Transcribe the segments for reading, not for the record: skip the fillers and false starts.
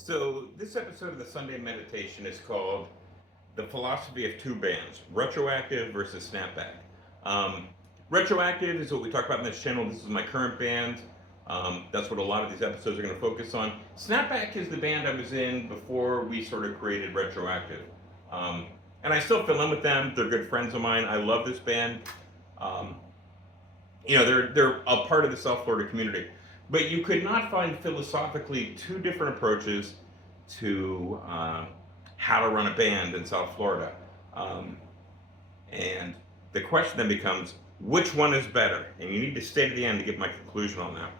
So, this episode of the Sunday Meditation is called The Philosophy of Two Bands, Retroactive versus Snapback. Um, Retroactive is what we talk about in this channel. This is my current band. That's what a lot of these episodes are going to focus on. Snapback is the band I was in before we sort of created Retroactive. Um, and I still fill in with them. They're good friends of mine. I love this band. Um, they're a part of the South Florida community. But you could not find philosophically two different approaches to how to run a band in South Florida. Um, and the question then becomes, which one is better? And you need to stay to the end to get my conclusion on that.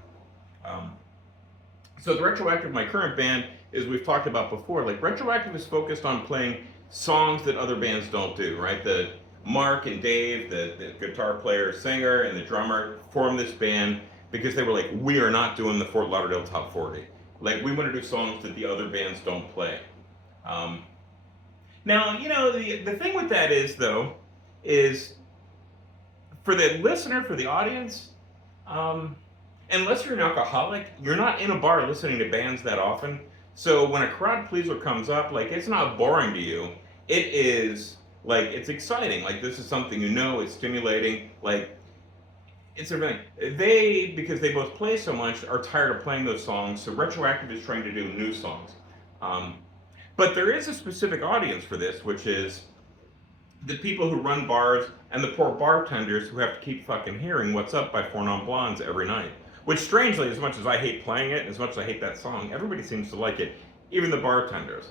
So the Retroactive, my current band, is we've talked about before. Like Retroactive is focused on playing songs that other bands don't do, right? The Mark and Dave, the guitar player, singer, and the drummer formed this band because they were like, we are not doing the Fort Lauderdale Top 40. Like, we want to do songs that the other bands don't play. Um, the thing with that is, though, is for the listener, for the audience, unless you're an alcoholic, you're not in a bar listening to bands that often. So when a crowd pleaser comes up, like, it's not boring to you. It is, like, it's exciting. Like, this is something you know, it's stimulating. Like, it's everything. They, because they both play so much, are tired of playing those songs, so Retroactive is trying to do new songs. But there is a specific audience for this, which is the people who run bars and the poor bartenders who have to keep fucking hearing What's Up by Four Non Blondes every night. Which, strangely, as much as I hate playing it, as much as I hate that song, everybody seems to like it, even the bartenders.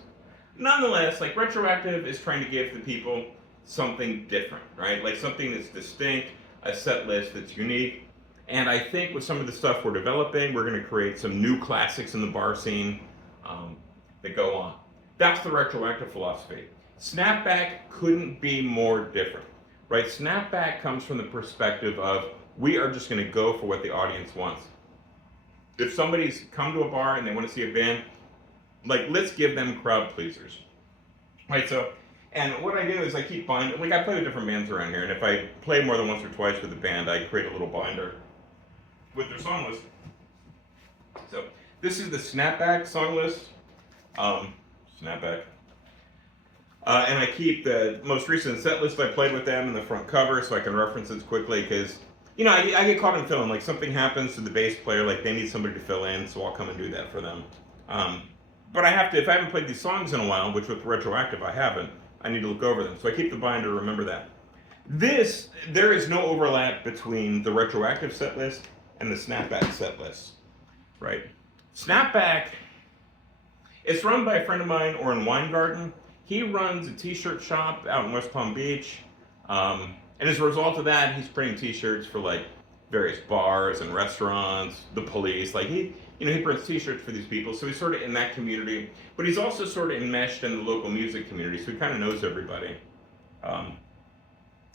Nonetheless, like, Retroactive is trying to give the people something different, right? Like something that's distinct, a set list that's unique. And I think with some of the stuff we're developing, we're going to create some new classics in the bar scene that go on. That's the Retroactive philosophy. Snapback couldn't be more different, right? Snapback comes from the perspective of we are just going to go for what the audience wants. If somebody's come to a bar and they want to see a band, like, let's give them crowd pleasers, right? So, and what I do is I keep binding, like, I play with different bands around here, and if I play more than once or twice with a band, I create a little binder with their song list. So, this is the Snapback song list. Snapback. And I keep the most recent set list I played with them in the front cover so I can reference it quickly because, I get caught in filling. Like, something happens to the bass player, like, they need somebody to fill in, so I'll come and do that for them. But I have to, if I haven't played these songs in a while, which with Retroactive I haven't, I need to look over them. So I keep the binder to remember that. There is no overlap between the Retroactive set list and the Snapback set list, right? Snapback, it's run by a friend of mine, Orrin Weingarten. He runs a t-shirt shop out in West Palm Beach. And as a result of that, he's printing t-shirts for, like, various bars and restaurants, the police. Like, he prints t-shirts for these people, so he's sort of in that community. But he's also sort of enmeshed in the local music community, so he kind of knows everybody. And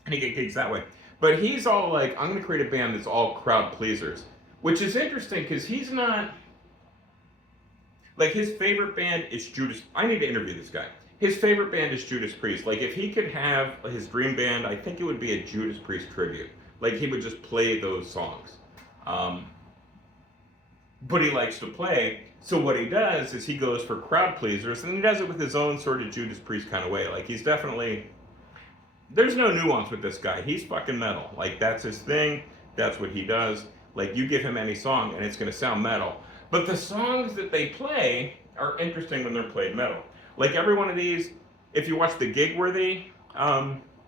he gets gigs that way. But he's all like, I'm going to create a band that's all crowd pleasers. Which is interesting, because he's not... Like, his favorite band is Judas... I need to interview this guy. His favorite band is Judas Priest. Like, if he could have his dream band, I think it would be a Judas Priest tribute. Like, he would just play those songs. But he likes to play, so what he does is he goes for crowd pleasers, and he does it with his own sort of Judas Priest kind of way. Like, he's definitely... There's no nuance with this guy. He's fucking metal. Like, that's his thing. That's what he does. Like, you give him any song, and it's going to sound metal. But the songs that they play are interesting when they're played metal. Like, every one of these, if you watch the Gig-worthy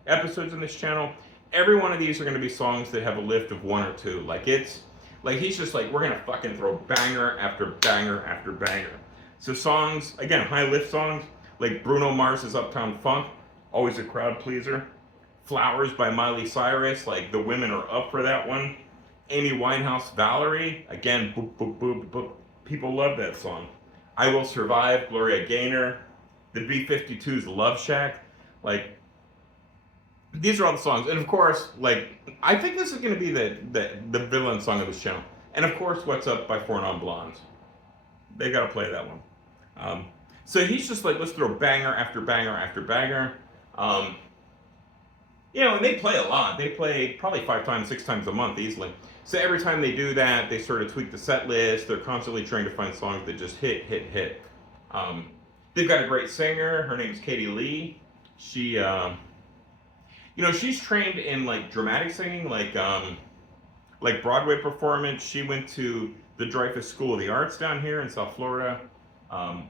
episodes on this channel, every one of these are going to be songs that have a lift of one or two. Like, he's just like, we're going to fucking throw banger after banger after banger. So songs, again, high lift songs, like Bruno Mars's Uptown Funk, always a crowd pleaser. Flowers by Miley Cyrus, like, the women are up for that one. Amy Winehouse, Valerie, again, boop, boop, boop, boop. People love that song. I Will Survive, Gloria Gaynor. The B-52's Love Shack. Like, these are all the songs. And of course, like, I think this is going to be the villain song of this channel. And of course, What's Up by Four Non Blondes. They got to play that one. So he's just like, let's throw banger after banger after banger. And they play a lot. They play probably 5 times, 6 times a month easily. So every time they do that, they sort of tweak the set list. They're constantly trying to find songs that just hit. Um, they've got a great singer. Her name's Katie Lee. She, she's trained in like dramatic singing, like Broadway performance. She went to the Dreyfus School of the Arts down here in South Florida. Um,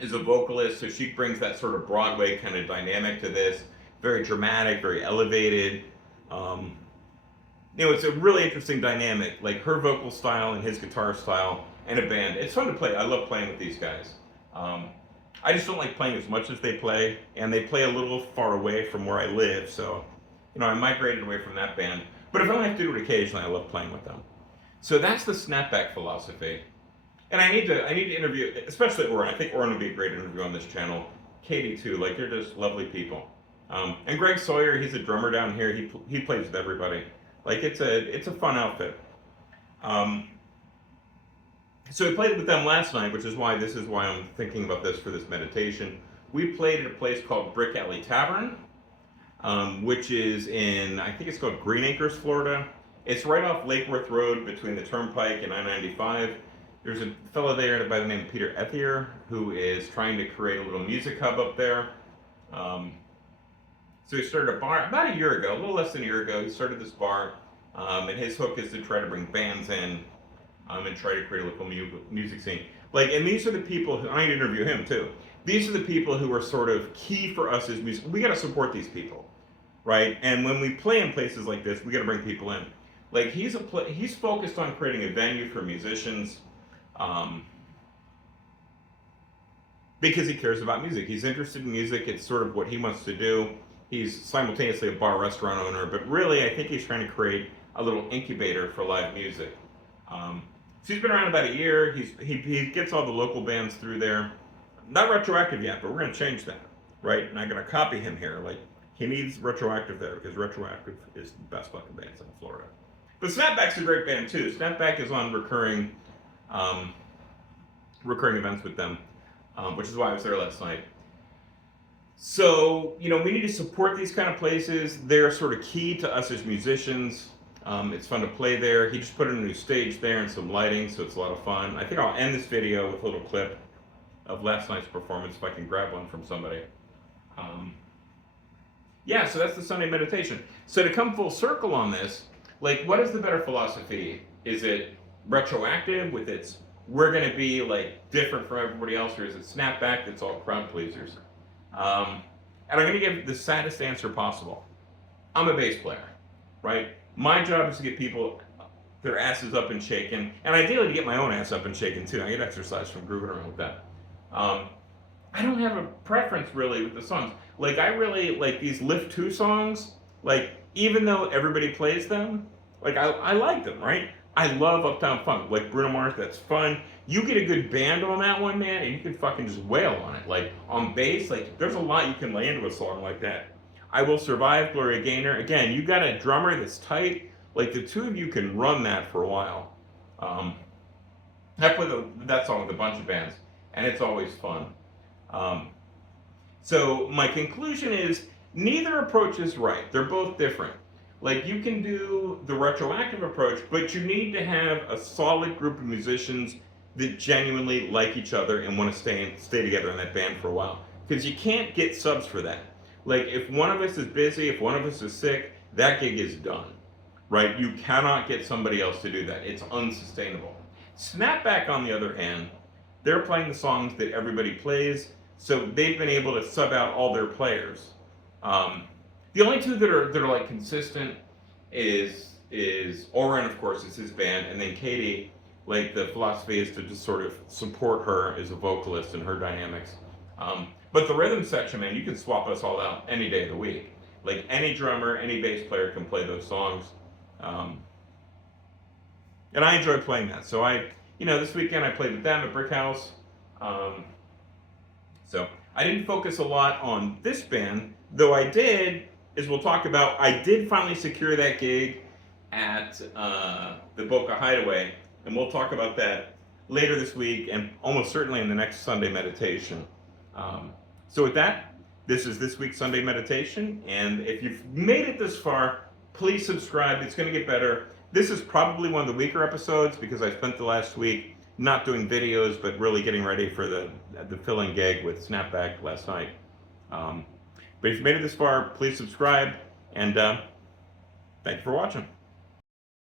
is a vocalist, so she brings that sort of Broadway kind of dynamic to this. Very dramatic, very elevated. Um, it's a really interesting dynamic. Like her vocal style and his guitar style and a band. It's fun to play. I love playing with these guys. Um, I just don't like playing as much as they play, and they play a little far away from where I live. So, I migrated away from that band. But if I only have to do it occasionally, I love playing with them. So that's the Snapback philosophy. And I need to interview, especially Oren. I think Oren would be a great interview on this channel. Katie too. Like they're just lovely people. And Greg Sawyer, he's a drummer down here. He plays with everybody. Like it's a fun outfit. So we played with them last night, which is why I'm thinking about this for this meditation. We played at a place called Brick Alley Tavern, which is in, I think it's called Green Acres, Florida. It's right off Lake Worth Road between the Turnpike and I-95. There's a fellow there by the name of Peter Ethier who is trying to create a little music hub up there. So he started a bar about a year ago, a little less than a year ago. He started this bar, and his hook is to try to bring bands in and try to create a local music scene. And these are the people who, I need to interview him too. These are the people who are sort of key for us as music. We got to support these people, right? And when we play in places like this, we got to bring people in. He's focused on creating a venue for musicians. Because he cares about music. He's interested in music. It's sort of what he wants to do. He's simultaneously a bar restaurant owner, but really I think he's trying to create a little incubator for live music. So he's been around about a year. He gets all the local bands through there. Not retroactive yet, but we're going to change that, right? And I'm going to copy him here. He needs retroactive there because retroactive is the best fucking bands in Florida. But Snapback's a great band too. Snapback is on recurring events with them, which is why I was there last night. So, we need to support these kind of places. They're sort of key to us as musicians. It's fun to play there. He just put in a new stage there and some lighting, so it's a lot of fun. I think I'll end this video with a little clip of last night's performance if I can grab one from somebody. So that's the Sunday meditation. So to come full circle on this, what is the better philosophy? Is it retroactive with its we're going to be different from everybody else, or is it Snapback that's all crowd pleasers? And I'm going to give the saddest answer possible. I'm a bass player, right? My job is to get people their asses up and shaking, and ideally to get my own ass up and shaking too. I get exercise from grooving around with that. I don't have a preference really with the songs. I really like these Lift 2 songs. Even though everybody plays them, I like them, right? I love Uptown Funk, Bruno Mars, that's fun. You get a good band on that one, man, and you can fucking just wail on it. On bass, there's a lot you can lay into a song like that. I Will Survive, Gloria Gaynor. Again, you got a drummer that's tight. The two of you can run that for a while. I play that song with a bunch of bands, and it's always fun. So my conclusion is neither approach is right. They're both different. You can do the retroactive approach, but you need to have a solid group of musicians that genuinely like each other and want to stay together in that band for a while. Because you can't get subs for that. If one of us is busy, if one of us is sick, that gig is done, right? You cannot get somebody else to do that. It's unsustainable. Snapback, on the other hand, they're playing the songs that everybody plays, so they've been able to sub out all their players. The only two that are consistent is Oren, of course, is his band, and then Katie. The philosophy is to just sort of support her as a vocalist and her dynamics. But the rhythm section, man, you can swap us all out any day of the week. Any drummer, any bass player can play those songs. And I enjoy playing that. So this weekend I played with them at Brick House. So I didn't focus a lot on this band, though I did, as we'll talk about, I did finally secure that gig at the Boca Hideaway, and we'll talk about that later this week and almost certainly in the next Sunday meditation. So with that, this is this week's Sunday meditation, and if you've made it this far, please subscribe. It's going to get better. This is probably one of the weaker episodes because I spent the last week not doing videos, but really getting ready for the fill-in gig with Snapback last night. But if you made it this far, please subscribe, and thank you for watching.